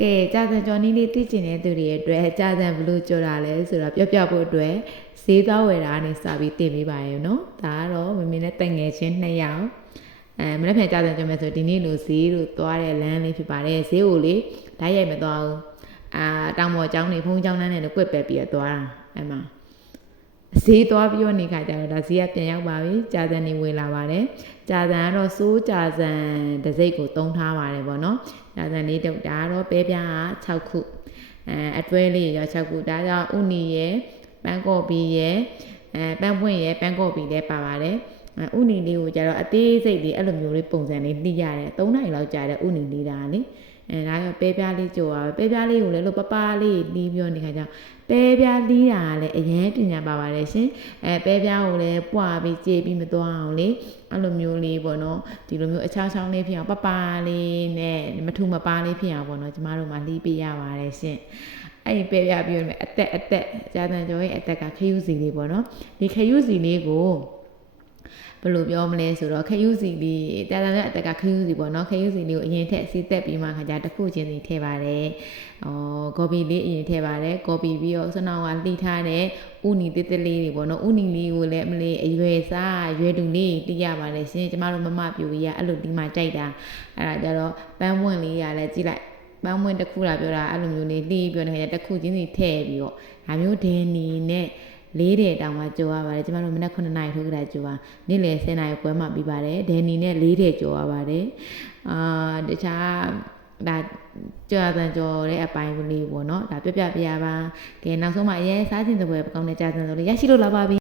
ကဲကြာစံကြော်နီးလေးသိကျင်တဲ့သူတွေအတွက်ကြာစံဘလို့ကြော်တာလဲဆိုတော့ပြောပြဖို့အတွက်ဈေးသွားဝယ်တာကနေစပြီးတင်ပေးပါရေနော်ဒါကတော့မမေနဲ့တိုင်ငယ်ချင်း2ယောက်မနေ့ပြန်ကြာစံကြော်မယ်ဆိုဒီနေ့လိုဈေးလို့သွားတဲ့လမ်းလေးဖြစ်ပါတယ်ဈေးကိုလေဓာတ်ရိုက်မသွားဘူးတောင်ပေါ်ကျောင်းနေဖုံးကျောင်းတန်းနဲ့ကွက်ပဲပြီးသွားတာအဲ့မှာဈေးသွားပြီးတော့နေခါကျတော့ဒါဈေးကပြန်ရောက်ပါပြီကြာစံနေဝင်လာပါတယ်ကြာစံကတော့စိုးကြာစံတစ်စိတ်ကိုသုံးထားပါတယ်ပေါ့နော်ကြာစံလေးတုတ်ဒါကတော့ပဲပြားက6ခုအတွဲလေးရော6ခုဒါကြောင့်ဥနီရယ်ပန်းကော်ပီရယ်ပန်းပွင့်ရယ်ပန်းကော်ပီလည်းပါပါတယ်ဥနီလေးကိုကျတော့အသေးစိတ်လေးအဲ့လိုမျိုးလေးပုံစံလေးနှိရတယ်3နိုင်လောက်ကြာတဲ့ဥနီလေးဒါလေဒါကပဲပြားလေးကြော်ပါပဲပြားလေးကိုလည်းလို့ပပလေးတီးပြောနေခါကျပဲပြားတီးတာလည်းအရင်ပညာပါပါတယ်ရှင်ပဲပြားကိုလည်းပွားပြီးကြေပြီးမသွားအောင်လေအဲ့လိုမျိုးလေးပေါ့နော်ဒီလိုမျိုးအချောင်းချောင်းလေးဖြစ်အောင်ပပလေးနဲ့မထူမပါလေးဖြစ်အောင်ပေါ့နော်ကျမတို့မှလှီးပေးရပါတယ်ရှင်အဲ့ဒီပဲပြားပြောနေအသက်ကြာတန်ကျော်ရဲ့အသက်ကခရူးစီလေးပေါ့နော်ဒီခရူးစီလေးကိုဘယ်လိုပြောမလဲဆိုတော့ခရူးစီလေးတာတာနဲ့အသက်ကခရူးစီပေါ့နော်ခရူးစီလေးကိုအရင်ထက်စီးသက်ပြီးမှခါကြတစ်ခုချင်းစီထည့်ပါတယ်ကော်ပီလေးအရင်ထည့်ပါတယ်ကော်ပီပြီးတော့စနောင်းကလှီထားတဲ့ဥနီတစ်တစ်လေးတွေပေါ့နော်ဥနီလေးကိုလည်းအမလေးအရွယ်စားရွယ်တူလေးတီးရပါတယ်ရှင်ကျမတို့မမပြူကြီးကအဲ့လိုဒီမှာကြိုက်တာအဲ့ဒါကြတော့ပန်းပွင့်လေးရလည်းကြည့်လိုက်ပန်းပွင့်တစ်ခုလာပြောတာအဲ့လိုမျိုးလေးလှီးပြောနေတယ်တစ်ခုချင်းစီထည့်ပြီးတော့ဒါမျိုးဒင်းနီနဲ့4တဲ့တောင်မှကြော်ရပါတယ်ကျမတို့မနက်9နာရီထိုးကြတာကြော်ပါနေ့လယ်10နာရီခွဲမှပြီးပါတယ်ဒန်နီနဲ့4တဲ့ကြော်ရပါတယ်တခြားဒါကြော်တဲ့တဲ့အပိုင်းလေးပေါ့နော်ဒါပြပြပြပါကဲနောက်ဆုံးမှအရင်စားခြင်းတဲ့ဘွယ်ပကောင်းတဲ့ကြာစံဆိုလေးရရှိလို့လာပါပြီ